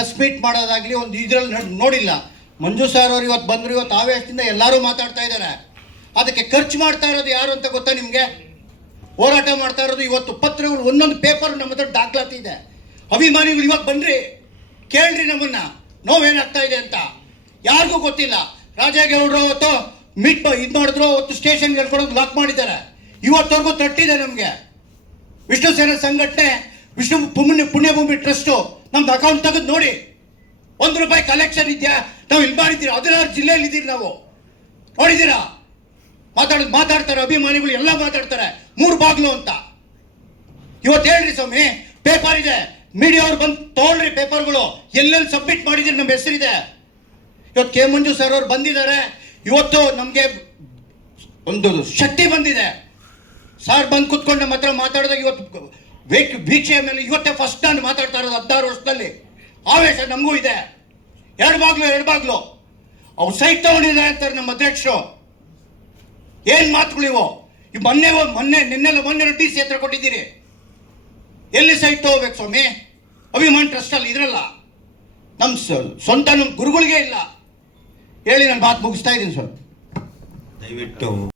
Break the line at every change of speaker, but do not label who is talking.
Meet ಮಾಡೋದಾಗ್ಲಿ ಒಂದು ಇದ್ರಲ್ಲಿ ನೋಡಿಲ್ಲ. ಮಂಜು ಸರ್ ಅವರು ಇವತ್ತು ಬಂದ್ರು ಇವತ್ತು ಆವೇಶದಿಂದ ಎಲ್ಲರೂ ಮಾತಾಡ್ತಾ ಇದ್ದಾರೆ. ಅದಕ್ಕೆ ಖರ್ಚು ಮಾಡ್ತಾ ಇರೋದು ಯಾರು ಅಂತ ಗೊತ್ತಾ ನಿಮಗೆ? ಹೋರಾಟ ಮಾಡ್ತಾ ಇರೋದು ಇವತ್ತು ಪತ್ರಗಳು, ಒಂದೊಂದು ಪೇಪರ್ ನಮ್ಮ ಹತ್ರ ದಾಖಲಾತಿ ಇದೆ. ಅಭಿಮಾನಿಗಳು ಇವಾಗ ಬನ್ರಿ. ಕೇಳ್ರಿ ನಮ್ಮನ್ನ. ನೋವೇನಾಗ್ತಾ ಇದೆ ಅಂತ. ಯಾರಿಗೂ ಗೊತ್ತಿಲ್ಲ. ರಾಜೇಗೌಡರು ಅವತ್ತು ಮೀಟ್ ಇದು ಮಾಡಿದ್ರು, ಅವತ್ತು ಸ್ಟೇಷನ್ಗೆ ಹೇಳ್ಕೊಂಡು ಲಾಕ್ ಮಾಡಿದ್ದಾರೆ. ಇವತ್ತವರೆಗೂ ತಟ್ಟಿದೆ ನಮಗೆ. ವಿಷ್ಣು ಸೇನಾ ಸಂಘಟನೆ, ವಿಷ್ಣು ಪುಣ್ಯ ಪುಣ್ಯಭೂಮಿ ಟ್ರಸ್ಟು ನಮ್ದು ಅಕೌಂಟ್ ತೆಗೆದು ನೋಡಿ. ಒಂದು ರೂಪಾಯಿ ಕಲೆಕ್ಷನ್ ಇದೆಯಾ? ನಾವು ಇಲ್ಲಿ ಮಾಡಿದ್ದೀರಾ? ಹದಿನಾರು ಜಿಲ್ಲೆಯಲ್ಲಿ ಇದ್ದೀರಿ ನಾವು. ನೋಡಿದ್ದೀರಾ? ಮಾತಾಡೋದು ಮಾತಾಡ್ತಾರೆ, ಅಭಿಮಾನಿಗಳು ಎಲ್ಲ ಮಾತಾಡ್ತಾರೆ. ಮೂರು ಬಾಗ್ಲು ಅಂತ. ಇವತ್ತು ಹೇಳ್ರಿ ಸ್ವಾಮಿ ಪೇಪರ್ ಇದೆ. ಮೀಡಿಯಾ ಅವ್ರು ಬಂದು ತೊಗೊಳ್ರಿ ಪೇಪರ್ಗಳು ಎಲ್ಲೆಲ್ಲಿ ಸಬ್ಮಿಟ್ ಮಾಡಿದ್ದೀರಿ ನಮ್ಮ ಹೆಸರಿದೆ. ಇವತ್ತು ಕೆ ಮಂಜು ಸರ್ ಅವ್ರು ಬಂದಿದ್ದಾರೆ. ಇವತ್ತು ನಮಗೆ ಒಂದು ಶಕ್ತಿ ಬಂದಿದೆ. ಸರ್ ಬಂದು ಕುತ್ಕೊಂಡು ನಮ್ಮ ಹತ್ರ ಮಾತಾಡಿದಾಗ ಇವತ್ತು ವೇಕ್ ಭೀಕ್ಷೆಯ ಮೇಲೆ ಇವತ್ತೇ ಫಸ್ಟ್ ನಾನು ಮಾತಾಡ್ತಾ ಇರೋದು ಹದಿನಾರು ವರ್ಷದಲ್ಲಿ. ಆವೇಶ ನಮಗೂ ಇದೆ. ಎರಡು ಬಾಗ್ಲು ಎರಡು ಬಾಗ್ಲು. ಅವ್ರು ತಗೊಂಡಿದ್ದಾರೆ ಅಂತಾರೆ ನಮ್ಮ ಅಧ್ಯಕ್ಷರು. ಏನು ಮಾತುಗಳು ಇವು? ಈ ಮೊನ್ನೆ ಮೊನ್ನೆ, ನಿನ್ನೆಲ್ಲ ಮೊನ್ನೆ ಟಿ ಸಿ ಹತ್ರ ಕೊಟ್ಟಿದ್ದೀರಿ ಎಲ್ಲಿ ಸೈಟ್ ತಗೋಬೇಕು ಸ್ವಾಮಿ? ಅಭಿಮಾನ್ ಟ್ರಸ್ಟ್ ಅಲ್ಲಿ ಇದ್ರಲ್ಲ. ನಮ್ಮ ಸ್ವಂತ ನಮ್ಮ ಗುರುಗಳಿಗೆ ಇಲ್ಲ. ಹೇಳಿ, ನಾನು ಮಾತು ಮುಗಿಸ್ತಾ ಇದ್ದೀನಿ ಸರ್.
ದಯವಿಟ್ಟು